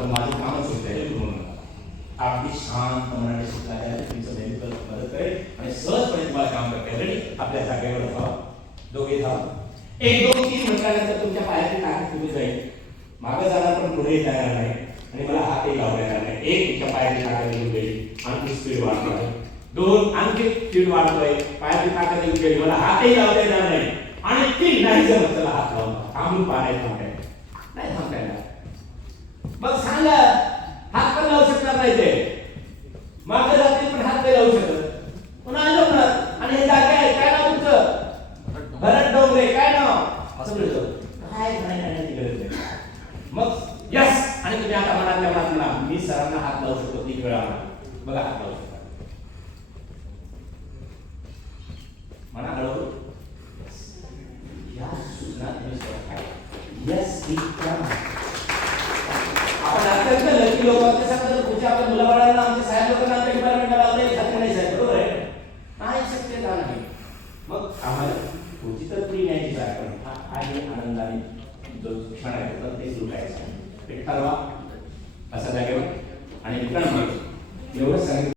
पण माझं कामच होतं आहे म्हणून अगदी शांत मनाने शिकणाऱ्या तुमचं नेमकं मदत करेल आणि सहजपणे तुम्हाला काम करता येईल. आपल्या जागेवर जावा, दोघे जावा. 1 2 3 म्हटल्यानंतर तुमच्या पायाची ताकद तुम्ही जाईल. मागे जाणार पण पुढे जाणार नाही आणि मला हातही लावता येणार नाही. 1 तुमच्या पायाची ताकद येऊन गेली, आणखी स्पीड वाढतोय. 2 आणखी स्पीड वाढतोय, पायाची ताकद येऊन गेली, मला हातही लावता येणार नाही. आणि 3 नाही जमत, चला हात लावून थांबून पाय थांबताय नाही थांबता येणार. मग सांगा, हात पण लावू शकणार नाही ते, मागे जातील पण हात नाही लावू शकत, पुन्हा जमणार. आणि हे जागे आहे, काय नाव तुमचं? भरत डोंगरे. काय नाव? असं बोलतो काय करण्याची गरज नाही. मग यस, आणि तुम्ही आता मनातल्या मनात म्हणा, मी सरांना हात लावू शकतो 3 वेळा. बघा हात लावू शकता म्हणा हळूहळू. या सूचना तुम्ही स्वतः यस आपण अत्यंत लकी लोक आहोत. त्याच्याबद्दल पुढच्या आपल्या मुलाबाळांना आमच्या साहेब लोकांना आमच्या डिपार्टमेंटला लावता येईल खात्री नाही साहेब, बरोबर आहे? नाही शक्यता नाही. मग आम्हाला पुढची तर फ्री न्यायची आहे, पण आहे आनंदाने जो क्षण आहे तर ते लुटायचं. ते ठरवा असा जागेवर. आणि मित्रांनो एवढं सांगितलं.